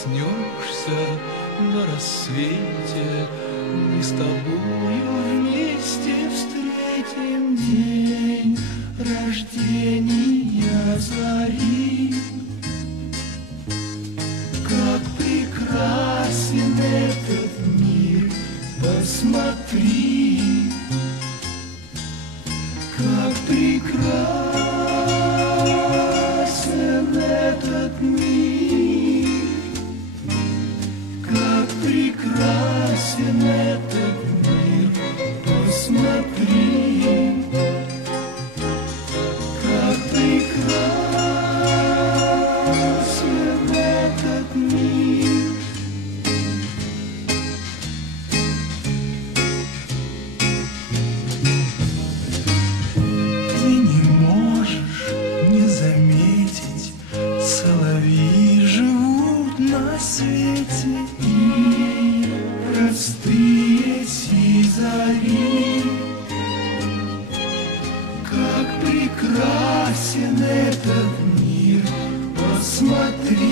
проснешься на рассвете, мы с тобою вместе встретим день рождения зари. Как прекрасен этот мир, посмотри, как прекрасен этот мир, как прекрасен этот мир, посмотри, как прекрасен этот мир. Ты не можешь не заметить, соловьи живут на свете, и простые сизари. Как прекрасен этот мир, посмотри,